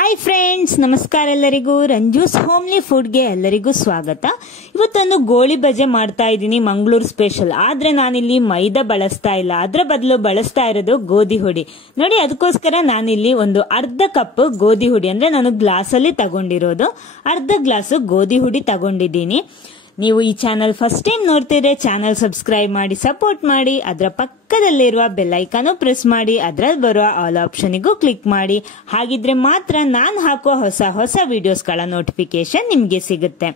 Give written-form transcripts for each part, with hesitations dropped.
Hi friends, ನಮಸ್ಕಾರ ಎಲ್ಲರಿಗೂ. ರಂಜೂಸ್ homely ಫುಡ್ಗೆ ಎಲ್ಲರಿಗೂ ಸ್ವಾಗತ. ಇವತ್ತೊಂದು ಗೋಳಿಬಜೆ ಮಾಡ್ತಾ ಇದ್ದೀನಿ, ಮಂಗಳೂರು ಸ್ಪೆಷಲ್. ಆದ್ರೆ ನಾನಿಲ್ಲಿ ಮೈದಾ ಬಳಸ್ತಾ ಇಲ್ಲ, ಅದರ ಬದಲು ಬಳಸ್ತಾ ಇರೋದು ಗೋಧಿ ಹುಡಿ. ನೋಡಿ, ಅದಕ್ಕೋಸ್ಕರ ನಾನಿಲ್ಲಿ ಒಂದು ಅರ್ಧ ಕಪ್ ಗೋಧಿ ಹುಡಿ, ಅಂದ್ರೆ ನಾನು ಗ್ಲಾಸ್ ಅಲ್ಲಿ ತಗೊಂಡಿರೋದು ಅರ್ಧ ಗ್ಲಾಸ್ ಗೋಧಿ ಹುಡಿ ತಗೊಂಡಿದ್ದೀನಿ. ನೀವು ಈ ಚಾನಲ್ ಫಸ್ಟ್ ಟೈಮ್ ನೋಡ್ತಿದ್ರೆ ಚಾನಲ್ ಸಬ್ಸ್ಕ್ರೈಬ್ ಮಾಡಿ ಸಪೋರ್ಟ್ ಮಾಡಿ, ಅದರ ಪಕ್ಕದಲ್ಲಿರುವ ಬೆಲ್ ಐಕಾನ್ ಪ್ರೆಸ್ ಮಾಡಿ, ಅದರಲ್ಲಿ ಬರುವ ಆಲ್ ಆಪ್ಷನ್ಗೂ ಕ್ಲಿಕ್ ಮಾಡಿ. ಹಾಗಿದ್ರೆ ಮಾತ್ರ ನಾನು ಹಾಕುವ ಹೊಸ ಹೊಸ ವಿಡಿಯೋಸ್ಗಳ ನೋಟಿಫಿಕೇಶನ್ ನಿಮ್ಗೆ ಸಿಗುತ್ತೆ.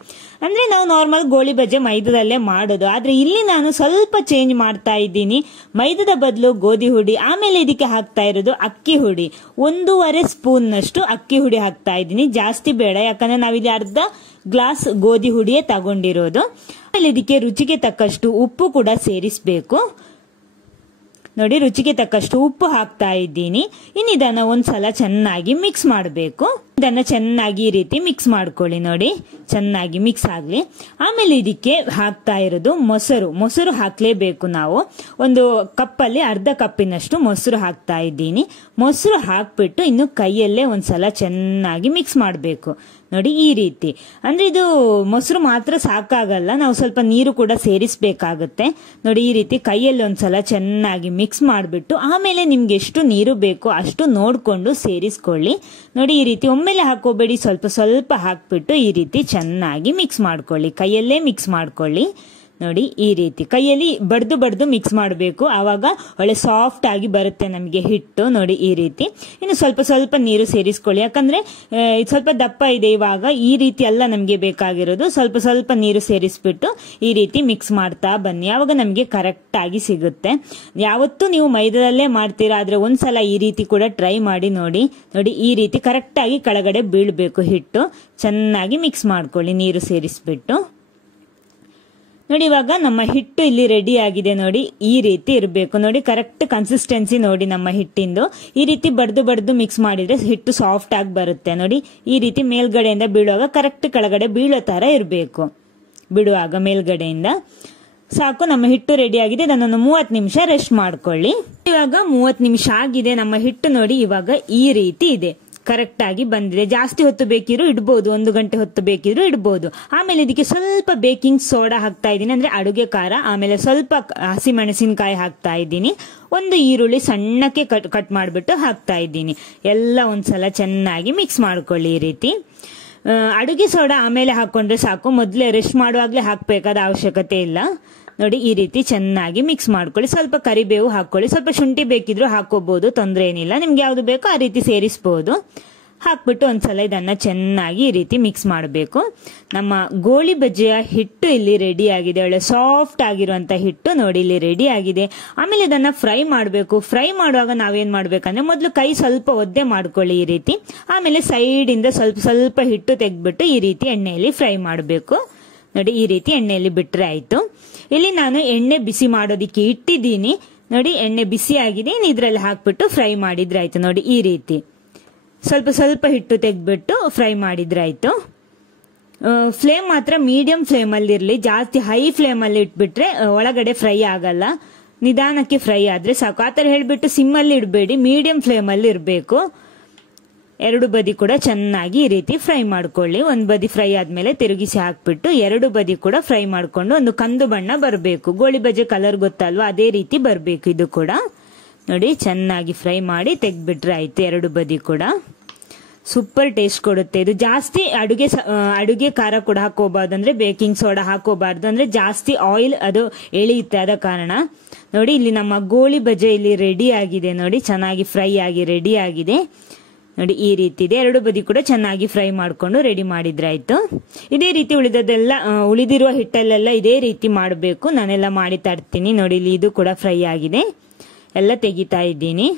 ಅಂದ್ರೆ ನಾವು ನಾರ್ಮಲ್ ಗೋಳಿಬಜೆ ಮೈದಾದಲ್ಲೇ ಮಾಡೋದು, ಆದ್ರೆ ಇಲ್ಲಿ ನಾನು ಸ್ವಲ್ಪ ಚೇಂಜ್ ಮಾಡ್ತಾ ಇದ್ದೀನಿ. ಮೈದಾದ ಬದಲು ಗೋಧಿ ಹುಡಿ, ಆಮೇಲೆ ಇದಕ್ಕೆ ಹಾಕ್ತಾ ಇರೋದು ಅಕ್ಕಿ ಹುಡಿ. 1.5 ಸ್ಪೂನ್ ನಷ್ಟು ಅಕ್ಕಿ ಹುಡಿ ಹಾಕ್ತಾ ಇದ್ದೀನಿ, ಜಾಸ್ತಿ ಬೇಡ, ಯಾಕಂದ್ರೆ ನಾವಿಲ್ಲಿ ಅರ್ಧ ಗ್ಲಾಸ್ ಗೋಧಿ ಹುಡಿಯೇ ತಗೊಂಡಿರೋದು. ಆಮೇಲೆ ಇದಕ್ಕೆ ರುಚಿಗೆ ತಕ್ಕಷ್ಟು ಉಪ್ಪು ಕೂಡ ಸೇರಿಸಬೇಕು. ನೋಡಿ, ರುಚಿಗೆ ತಕ್ಕಷ್ಟು ಉಪ್ಪು ಹಾಕ್ತಾ ಇದ್ದೀನಿ. ಇನ್ನು ಇದನ್ನ ಒಂದ್ಸಲ ಚೆನ್ನಾಗಿ ಮಿಕ್ಸ್ ಮಾಡಬೇಕು. ಇದನ್ನ ಚೆನ್ನಾಗಿ ಈ ರೀತಿ ಮಿಕ್ಸ್ ಮಾಡ್ಕೊಳ್ಳಿ. ನೋಡಿ, ಚೆನ್ನಾಗಿ ಮಿಕ್ಸ್ ಆಗ್ಲಿ. ಆಮೇಲೆ ಇದಕ್ಕೆ ಹಾಕ್ತಾ ಇರೋದು ಮೊಸರು ಹಾಕ್ಲೇಬೇಕು. ನಾವು ಒಂದು ಕಪ್ಪಲ್ಲಿ ಅರ್ಧ ಕಪ್ಪಿನಷ್ಟು ಮೊಸರು ಹಾಕ್ತಾ ಇದ್ದೀನಿ. ಮೊಸರು ಹಾಕ್ಬಿಟ್ಟು ಇನ್ನು ಕೈಯಲ್ಲೇ ಒಂದ್ಸಲ ಚೆನ್ನಾಗಿ ಮಿಕ್ಸ್ ಮಾಡಬೇಕು. ನೋಡಿ, ಈ ರೀತಿ. ಅಂದ್ರೆ ಇದು ಮೊಸರು ಮಾತ್ರ ಸಾಕಾಗಲ್ಲ, ನಾವು ಸ್ವಲ್ಪ ನೀರು ಕೂಡ ಸೇರಿಸಬೇಕಾಗುತ್ತೆ. ನೋಡಿ, ಈ ರೀತಿ ಕೈಯಲ್ಲಿ ಒಂದ್ಸಲ ಚೆನ್ನಾಗಿ ಮಿಕ್ಸ್ ಮಾಡಿಬಿಟ್ಟು ಆಮೇಲೆ ನಿಮ್ಗೆ ಎಷ್ಟು ನೀರು ಬೇಕೋ ಅಷ್ಟು ನೋಡ್ಕೊಂಡು ಸೇರಿಸ್ಕೊಳ್ಳಿ. ನೋಡಿ, ಈ ರೀತಿ ಒಮ್ಮೆಲೆ ಹಾಕೋಬೇಡಿ, ಸ್ವಲ್ಪ ಸ್ವಲ್ಪ ಹಾಕ್ಬಿಟ್ಟು ಈ ರೀತಿ ಚೆನ್ನಾಗಿ ಮಿಕ್ಸ್ ಮಾಡ್ಕೊಳ್ಳಿ. ಕೈಯಲ್ಲೇ ಮಿಕ್ಸ್ ಮಾಡ್ಕೊಳ್ಳಿ. ನೋಡಿ, ಈ ರೀತಿ ಕೈಯಲ್ಲಿ ಬಡ್ದು ಮಿಕ್ಸ್ ಮಾಡಬೇಕು, ಆವಾಗ ಒಳ್ಳೆ ಸಾಫ್ಟ್ ಆಗಿ ಬರುತ್ತೆ ನಮಗೆ ಹಿಟ್ಟು. ನೋಡಿ, ಈ ರೀತಿ. ಇನ್ನು ಸ್ವಲ್ಪ ಸ್ವಲ್ಪ ನೀರು ಸೇರಿಸ್ಕೊಳ್ಳಿ, ಯಾಕಂದ್ರೆ ಸ್ವಲ್ಪ ದಪ್ಪ ಇದೆ ಇವಾಗ. ಈ ರೀತಿ ಎಲ್ಲ ನಮಗೆ ಬೇಕಾಗಿರೋದು. ಸ್ವಲ್ಪ ಸ್ವಲ್ಪ ನೀರು ಸೇರಿಸ್ಬಿಟ್ಟು ಈ ರೀತಿ ಮಿಕ್ಸ್ ಮಾಡ್ತಾ ಬನ್ನಿ, ಆವಾಗ ನಮಗೆ ಕರೆಕ್ಟ್ ಆಗಿ ಸಿಗುತ್ತೆ. ಯಾವತ್ತೂ ನೀವು ಮೈದಾದಲ್ಲೇ ಮಾಡ್ತೀರಾ, ಆದ್ರೆ ಒಂದ್ಸಲ ಈ ರೀತಿ ಕೂಡ ಟ್ರೈ ಮಾಡಿ ನೋಡಿ. ನೋಡಿ, ಈ ರೀತಿ ಕರೆಕ್ಟ್ ಆಗಿ ಕೆಳಗಡೆ ಬೀಳ್ಬೇಕು ಹಿಟ್ಟು. ಚೆನ್ನಾಗಿ ಮಿಕ್ಸ್ ಮಾಡ್ಕೊಳ್ಳಿ ನೀರು ಸೇರಿಸ್ಬಿಟ್ಟು. ನೋಡಿ, ಇವಾಗ ನಮ್ಮ ಹಿಟ್ಟು ಇಲ್ಲಿ ರೆಡಿ ಆಗಿದೆ. ನೋಡಿ, ಈ ರೀತಿ ಇರಬೇಕು. ನೋಡಿ, ಕರೆಕ್ಟ್ ಕನ್ಸಿಸ್ಟೆನ್ಸಿ ನೋಡಿ ನಮ್ಮ ಹಿಟ್ಟಿಂದು. ಈ ರೀತಿ ಬಡ್ದು ಮಿಕ್ಸ್ ಮಾಡಿದ್ರೆ ಹಿಟ್ಟು ಸಾಫ್ಟ್ ಆಗಿ ಬರುತ್ತೆ. ನೋಡಿ, ಈ ರೀತಿ ಮೇಲ್ಗಡೆಯಿಂದ ಬೀಳುವಾಗ ಕರೆಕ್ಟ್ ಕೆಳಗಡೆ ಬೀಳೋ ತರ ಇರಬೇಕು. ಬಿಡುವಾಗ ಮೇಲ್ಗಡೆಯಿಂದ ಸಾಕು. ನಮ್ಮ ಹಿಟ್ಟು ರೆಡಿ ಆಗಿದೆ. ಇದನ್ನೊಂದು 30 ನಿಮಿಷ ರೆಸ್ಟ್ ಮಾಡ್ಕೊಳ್ಳಿ. ಇವಾಗ 30 ನಿಮಿಷ ಆಗಿದೆ. ನಮ್ಮ ಹಿಟ್ಟು ನೋಡಿ ಇವಾಗ ಈ ರೀತಿ ಇದೆ, ಕರೆಕ್ಟ್ ಆಗಿ ಬಂದಿದೆ. ಜಾಸ್ತಿ ಹೊತ್ತು ಬೇಕಿದ್ರು ಇಡ್ಬೋದು, 1 ಗಂಟೆ ಹೊತ್ತು ಬೇಕಿದ್ರು ಇಡ್ಬೋದು. ಆಮೇಲೆ ಇದಕ್ಕೆ ಸ್ವಲ್ಪ ಬೇಕಿಂಗ್ ಸೋಡಾ ಹಾಕ್ತಾ ಇದ್ದೀನಿ, ಅಂದ್ರೆ ಅಡುಗೆ ಖಾರ. ಆಮೇಲೆ ಸ್ವಲ್ಪ ಹಸಿಮೆಣಸಿನಕಾಯಿ ಹಾಕ್ತಾ ಇದ್ದೀನಿ. ಒಂದು ಈರುಳ್ಳಿ ಸಣ್ಣಕ್ಕೆ ಕಟ್ ಮಾಡಿಬಿಟ್ಟು ಹಾಕ್ತಾ ಇದ್ದೀನಿ. ಎಲ್ಲ ಒಂದ್ಸಲ ಚೆನ್ನಾಗಿ ಮಿಕ್ಸ್ ಮಾಡ್ಕೊಳ್ಳಿ. ಈ ರೀತಿ ಅಡುಗೆ ಸೋಡಾ ಆಮೇಲೆ ಹಾಕೊಂಡ್ರೆ ಸಾಕು, ಮೊದಲೇ ರೆಸ್ಟ್ ಮಾಡುವಾಗ್ಲೇ ಹಾಕ್ಬೇಕಾದ ಅವಶ್ಯಕತೆ ಇಲ್ಲ. ನೋಡಿ, ಈ ರೀತಿ ಚೆನ್ನಾಗಿ ಮಿಕ್ಸ್ ಮಾಡ್ಕೊಳ್ಳಿ. ಸ್ವಲ್ಪ ಕರಿಬೇವು ಹಾಕೊಳ್ಳಿ, ಸ್ವಲ್ಪ ಶುಂಠಿ ಬೇಕಿದ್ರು ಹಾಕೋಬಹುದು, ತೊಂದರೆ ಏನಿಲ್ಲ. ನಿಮ್ಗೆ ಯಾವ್ದು ಬೇಕೋ ಆ ರೀತಿ ಸೇರಿಸಬಹುದು. ಹಾಕ್ಬಿಟ್ಟು ಒಂದ್ಸಲ ಇದನ್ನ ಚೆನ್ನಾಗಿ ಈ ರೀತಿ ಮಿಕ್ಸ್ ಮಾಡಬೇಕು. ನಮ್ಮ ಗೋಳಿ ಬಜ್ಜಿಯ ಹಿಟ್ಟು ಇಲ್ಲಿ ರೆಡಿ ಆಗಿದೆ. ಒಳ್ಳೆ ಸಾಫ್ಟ್ ಆಗಿರುವಂತ ಹಿಟ್ಟು ನೋಡಿ ಇಲ್ಲಿ ರೆಡಿ ಆಗಿದೆ. ಆಮೇಲೆ ಇದನ್ನ ಫ್ರೈ ಮಾಡಬೇಕು. ಫ್ರೈ ಮಾಡುವಾಗ ನಾವೇನ್ ಮಾಡ್ಬೇಕಂದ್ರೆ ಮೊದಲು ಕೈ ಸ್ವಲ್ಪ ಒದ್ದೆ ಮಾಡ್ಕೊಳ್ಳಿ ಈ ರೀತಿ. ಆಮೇಲೆ ಸೈಡ್ ಇಂದ ಸ್ವಲ್ಪ ಸ್ವಲ್ಪ ಹಿಟ್ಟು ತೆಗೆದ್ಬಿಟ್ಟು ಈ ರೀತಿ ಎಣ್ಣೆಯಲ್ಲಿ ಫ್ರೈ ಮಾಡಬೇಕು. ನೋಡಿ, ಈ ರೀತಿ ಎಣ್ಣೆಯಲ್ಲಿ ಬಿಟ್ರೆ ಆಯ್ತು. ಇಲ್ಲಿ ನಾನು ಎಣ್ಣೆ ಬಿಸಿ ಮಾಡೋದಿಕ್ಕೆ ಇಟ್ಟಿದ್ದೀನಿ. ನೋಡಿ, ಎಣ್ಣೆ ಬಿಸಿ ಆಗಿದೆ. ಇದ್ರಲ್ಲಿ ಹಾಕ್ಬಿಟ್ಟು ಫ್ರೈ ಮಾಡಿದ್ರೆ ಆಯ್ತು. ನೋಡಿ, ಈ ರೀತಿ ಸ್ವಲ್ಪ ಸ್ವಲ್ಪ ಹಿಟ್ಟು ತೆಗೆದ್ಬಿಟ್ಟು ಫ್ರೈ ಮಾಡಿದ್ರೆ ಆಯ್ತು. ಫ್ಲೇಮ್ ಮಾತ್ರ ಮೀಡಿಯಂ ಫ್ಲೇಮ್ ಅಲ್ಲಿ ಇರ್ಲಿ, ಜಾಸ್ತಿ ಹೈ ಫ್ಲೇಮ್ ಅಲ್ಲಿ ಇಟ್ಬಿಟ್ರೆ ಒಳಗಡೆ ಫ್ರೈ ಆಗಲ್ಲ. ನಿಧಾನಕ್ಕೆ ಫ್ರೈ ಆದ್ರೆ ಸಾಕು. ಆತರ ಹೇಳ್ಬಿಟ್ಟು ಸಿಮ್ ಅಲ್ಲಿ ಇಡಬೇಡಿ, ಮೀಡಿಯಂ ಫ್ಲೇಮ್ ಅಲ್ಲಿ ಇರಬೇಕು. 2 ಬದಿ ಕೂಡ ಚೆನ್ನಾಗಿ ಈ ರೀತಿ ಫ್ರೈ ಮಾಡ್ಕೊಳ್ಳಿ. ಒಂದು ಬದಿ ಫ್ರೈ ಆದ್ಮೇಲೆ ತಿರುಗಿಸಿ ಹಾಕ್ಬಿಟ್ಟು 2 ಬದಿ ಕೂಡ ಫ್ರೈ ಮಾಡ್ಕೊಂಡು ಒಂದು ಕಂದು ಬಣ್ಣ ಬರಬೇಕು. ಗೋಳಿಬಜೆ ಕಲರ್ ಗೊತ್ತಲ್ವಾ, ಅದೇ ರೀತಿ ಬರಬೇಕು ಇದು ಕೂಡ. ನೋಡಿ, ಚೆನ್ನಾಗಿ ಫ್ರೈ ಮಾಡಿ ತೆಗ್ದ್ಬಿಟ್ರೆ ಆಯ್ತು. 2 ಬದಿ ಕೂಡ ಸೂಪರ್ ಟೇಸ್ಟ್ ಕೊಡುತ್ತೆ ಇದು. ಜಾಸ್ತಿ ಅಡುಗೆ ಖಾರ ಕೂಡ ಹಾಕೋಬಾರ್ದು, ಅಂದ್ರೆ ಬೇಕಿಂಗ್ ಸೋಡಾ ಹಾಕೋಬಾರ್ದು, ಅಂದ್ರೆ ಜಾಸ್ತಿ ಆಯಿಲ್ ಅದು ಎಳೆಯುತ್ತೆ, ಆದ ಕಾರಣ. ನೋಡಿ, ಇಲ್ಲಿ ನಮ್ಮ ಗೋಳಿ ಬಜೆ ಇಲ್ಲಿ ರೆಡಿ ಆಗಿದೆ. ನೋಡಿ, ಚೆನ್ನಾಗಿ ಫ್ರೈ ಆಗಿ ರೆಡಿ ಆಗಿದೆ. ನೋಡಿ, ಈ ರೀತಿ ಇದೆ. 2 ಬದಿ ಕೂಡ ಚೆನ್ನಾಗಿ ಫ್ರೈ ಮಾಡ್ಕೊಂಡು ರೆಡಿ ಮಾಡಿದ್ರೆ ಆಯ್ತು. ಇದೇ ರೀತಿ ಉಳಿದಿರುವ ಹಿಟ್ಟಲ್ಲೆಲ್ಲ ಇದೇ ರೀತಿ ಮಾಡಬೇಕು. ನಾನೆಲ್ಲ ಮಾಡಿ ತರ್ತೀನಿ. ನೋಡಿ, ಇಲ್ಲಿ ಇದು ಕೂಡ ಫ್ರೈ ಆಗಿದೆ. ಎಲ್ಲ ತೆಗಿತಾ ಇದ್ದೀನಿ.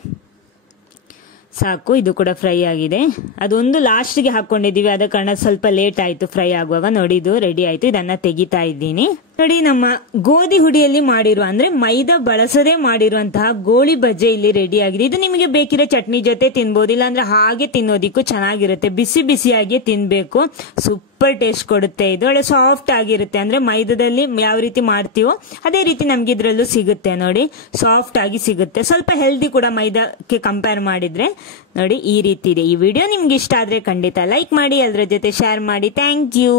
ಸಾಕು, ಇದು ಕೂಡ ಫ್ರೈ ಆಗಿದೆ. ಅದೊಂದು ಲಾಸ್ಟ್ಗೆ ಹಾಕೊಂಡಿದೀವಿ, ಆದ ಕಾರಣ ಸ್ವಲ್ಪ ಲೇಟ್ ಆಯ್ತು ಫ್ರೈ ಆಗುವಾಗ. ನೋಡಿ, ಇದು ರೆಡಿ ಆಯ್ತು. ಇದನ್ನ ತೆಗಿತಾ ಇದ್ದೀನಿ. ನೋಡಿ, ನಮ್ಮ ಗೋಧಿ ಹುಡಿಯಲ್ಲಿ ಮಾಡಿರುವ ಅಂದ್ರೆ ಮೈದಾ ಬಳಸದೆ ಮಾಡಿರುವಂತಹ ಗೋಳಿ ಬಜ್ಜೆ ಇಲ್ಲಿ ರೆಡಿ ಆಗಿದೆ. ಇದು ನಿಮಗೆ ಬೇಕಿರೋ ಚಟ್ನಿ ಜೊತೆ ತಿನ್ಬಹುದು, ಇಲ್ಲಾಂದ್ರೆ ಹಾಗೆ ತಿನ್ನೋದಿಕ್ಕೂ ಚೆನ್ನಾಗಿರುತ್ತೆ. ಬಿಸಿ ಬಿಸಿಯಾಗಿ ತಿನ್ಬೇಕು, ಸೂಪರ್ ಟೇಸ್ಟ್ ಕೊಡುತ್ತೆ. ಇದು ಒಳ್ಳೆ ಸಾಫ್ಟ್ ಆಗಿರುತ್ತೆ. ಅಂದ್ರೆ ಮೈದಾದಲ್ಲಿ ಯಾವ ರೀತಿ ಮಾಡ್ತೀವೋ ಅದೇ ರೀತಿ ನಮ್ಗೆ ಇದ್ರಲ್ಲೂ ಸಿಗುತ್ತೆ. ನೋಡಿ, ಸಾಫ್ಟ್ ಆಗಿ ಸಿಗುತ್ತೆ. ಸ್ವಲ್ಪ ಹೆಲ್ದಿ ಕೂಡ ಮೈದಾಕ್ಕೆ ಕಂಪೇರ್ ಮಾಡಿದ್ರೆ. ನೋಡಿ, ಈ ರೀತಿ ಇದೆ. ಈ ವಿಡಿಯೋ ನಿಮ್ಗೆ ಇಷ್ಟ ಆದ್ರೆ ಖಂಡಿತ ಲೈಕ್ ಮಾಡಿ, ಎಲ್ಲರ ಜೊತೆ ಶೇರ್ ಮಾಡಿ. Thank you.